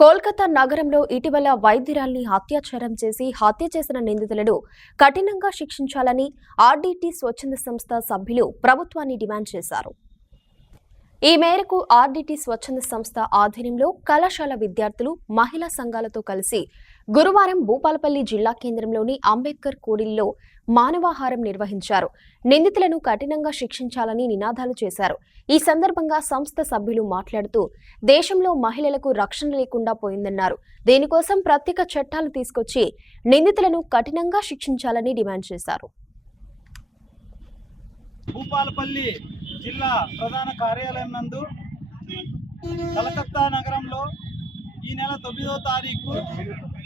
కోల్కతా నగరంలో ఇటీవల వైద్యురాల్ని అత్యాచారం చేసి హత్య చేసిన నిందితులను కఠినంగా శిక్షించాలని ఆర్డీటీ స్వచ్ఛంద సంస్థ సభ్యులు ప్రభుత్వాన్ని డిమాండ్ చేశారు. ఈ మేరకు ఆర్డీటీ స్వచ్ఛంద సంస్థ ఆధ్వర్యంలో కళాశాల విద్యార్థులు మహిళా సంఘాలతో కలిసి గురువారం భూపాలపల్లి జిల్లా కేంద్రంలోని అంబేద్కర్ కూడలిలో మానవాహారం నిర్వహించారు. నిందితులను కఠినంగా శిక్షించాలని నినాదాలు చేశారు. ఈ సందర్భంగా సంస్థ సభ్యులు మాట్లాడుతూ దేశంలో మహిళలకు రక్షణ లేకుండా పోయిందన్నారు. దీనికోసం ప్రత్యేక చట్టాలు తీసుకొచ్చి నిందితులను కఠినంగా శిక్షించాలని డిమాండ్ చేశారు. భూపాలపల్లి జిల్లా ప్రధాన కార్యాలయం నందు కలకత్తా నగరంలో ఈ నెల 9వ తారీఖు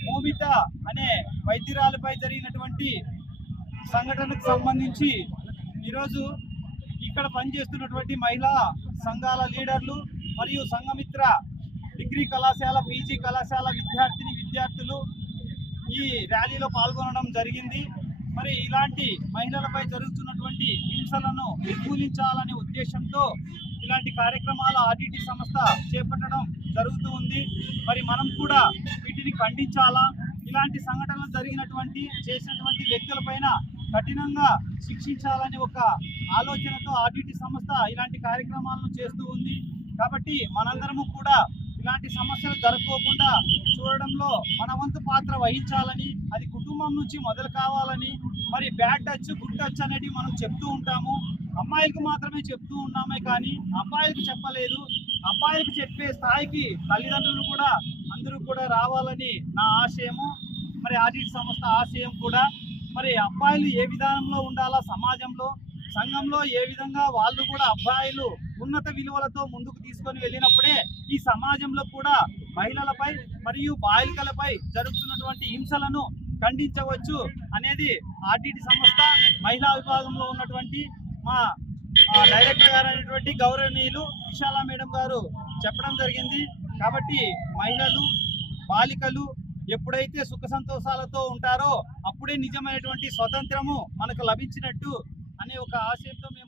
మోమిత అనే వైద్యురాలిపై జరిగినటువంటి సంఘటనకు సంబంధించి ఈరోజు ఇక్కడ పనిచేస్తున్నటువంటి మహిళా సంఘాల లీడర్లు మరియు సంఘమిత్ర డిగ్రీ కళాశాల పీజీ కళాశాల విద్యార్థులు ఈ ర్యాలీలో పాల్గొనడం జరిగింది. మరి ఇలాంటి మహిళలపై జరుగుతున్నటువంటి హింసలను నిర్మూలించాలనే ఉద్దేశంతో ఇలాంటి కార్యక్రమాలు ఆర్డీటీ సంస్థ చేపట్టడం జరుగుతూ ఉంది. మరి మనం కూడా వీటిని ఖండించాలా, ఇలాంటి సంఘటనలు చేసినటువంటి వ్యక్తులపైన కఠినంగా శిక్షించాలని ఒక ఆలోచనతో ఆర్డీటీ సంస్థ ఇలాంటి కార్యక్రమాలను చేస్తూ ఉంది. కాబట్టి మనందరము కూడా ఇలాంటి సమస్యలు జరగకుండా చూడడంలో మన వంతు పాత్ర వహించాలని, అది కుటుంబం నుంచి మొదలు కావాలని, మరి బ్యాడ్ టచ్ గుడ్ టచ్ అనేది మనం చెప్తూ ఉంటాము. అమ్మాయిలకు మాత్రమే చెప్తూ ఉన్నామే కానీ అబ్బాయిలకు చెప్పలేదు. అబ్బాయిలకు చెప్పే స్థాయికి తల్లిదండ్రులు కూడా అందరూ కూడా రావాలని నా ఆశయము. మరి ఆర్డీటీ సంస్థ ఆశయం కూడా. మరి అబ్బాయిలు ఏ విధానంలో ఉండాలా, సమాజంలో సంఘంలో ఏ విధంగా వాళ్ళు కూడా అబ్బాయిలు ఉన్నత విలువలతో ముందుకు తీసుకొని వెళ్ళినప్పుడే ఈ సమాజంలో కూడా మహిళలపై మరియు బాలికలపై జరుగుతున్నటువంటి హింసలను ఖండించవచ్చు అనేది ఆర్డీటీ సంస్థ మహిళా విభాగంలో ఉన్నటువంటి మా డైరెక్టర్ గారు అయినటువంటి గౌరవనీయులు విశాల మేడం గారు చెప్పడం జరిగింది. కాబట్టి మహిళలు బాలికలు ఎప్పుడైతే సుఖ సంతోషాలతో ఉంటారో అప్పుడే నిజమైనటువంటి స్వతంత్రము మనకు లభించినట్టు అనే ఒక ఆశయంతో మేము